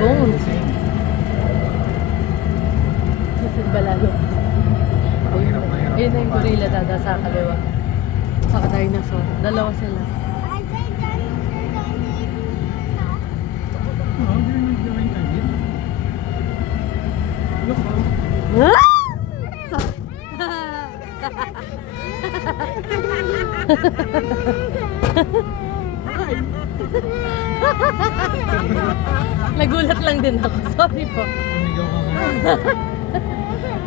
bones. Isip balalo. Ayun na yung gorilla dada sa kaliwa. Saka dinosaur. Dalawa sila. Ah! Sorry. Nagulat lang din ako. Sorry po.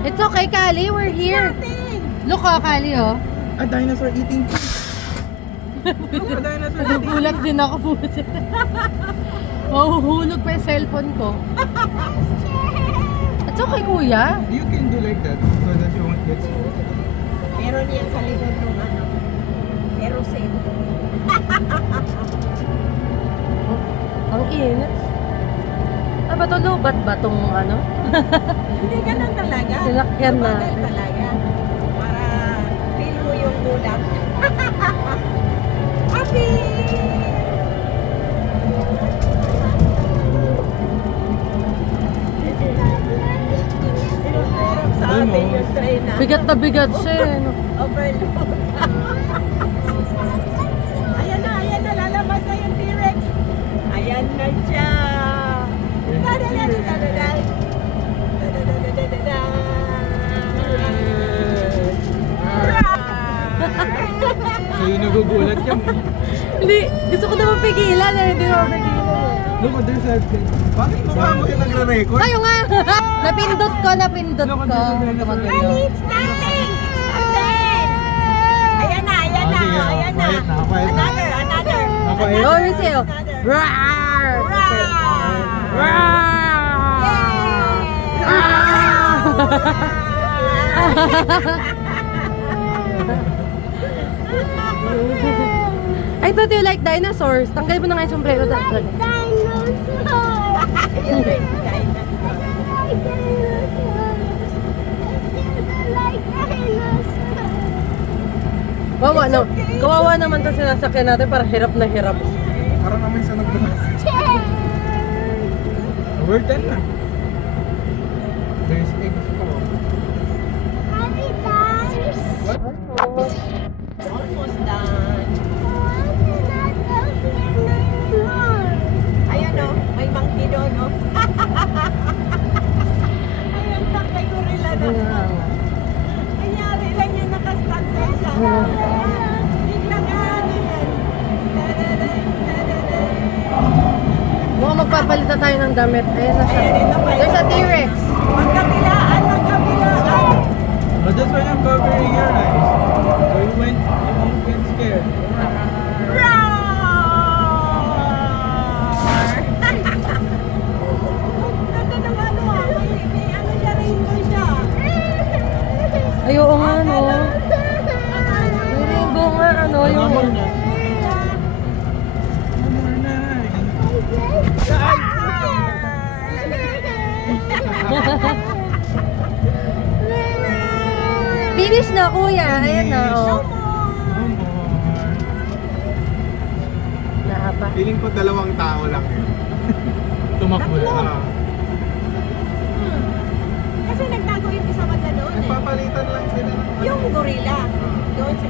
It's okay, Kali. We're here. Look, Kali, oh. A dinosaur eating fish. A dinosaur eating Nagulat din ako po. Mahuhulog pa yung cellphone ko. It's okay, kuya. You can do like that so that you won't get sick. Meron yan sa likod ng ano. Aerosol. Ang init. Ah, ba ito lubat ba itong ano? Hindi ganun talaga. Sinakyan na. Tumagal talaga. Para feel mo yung gulat. Happy! Sa atin yung train na. Bigat na bigat siya. eh, no? Overload. Ayan na, lalabas na yung T-Rex. Ayan na siya. Da-da-da-da-da-da. Da-da-da-da-da-da. So yung nagugulat yan. Hindi, gusto ko na mapigilan eh. Hindi na mapigilan. Look, there's that thing. Bakit mukha mo yung nagre-record? Kayo nga! Napindot ko. Look, there's a Tumagal. It's nothing! Ayan na, ayan na, sige, ayan na. quiet na, quiet na. Another. Quiet. Oh, Rizio. Rawr! I thought you like dinosaurs. Tanggal mo na nga yung sombrero. Kawawa, no? Kawawa naman ito sinasakyan natin para hirap na hirap. Parang naman sa nagbunas. We're done na. There's eggs pa. What? Almost done. Ayan o, may monkey doon o. Ayan pa kay gorilla na. Nangyari lang yung nakastand sa isa. Bigla nga ano yan. Mukhang magpapalitan tayo ng damit. Ayan na siya. Ayan, ito pa. There's a T-Rex. Magkabilaan. But that's why I'm covering your eyes. So you won't get scared. Ganda ng ano ah. May ano siya, rainbow siya. Ay, oo nga, no? May rainbow nga, ano, yung... One more na. One more na. Finish na, kuya. Ayan na, oh. One more. Naapa. Feeling ko dalawang tao lang yun. Tumakbo na. Kasi nagtago yung isa banda doon eh. Nagpapalitan lang sila ng Yung gorilla. Doon sa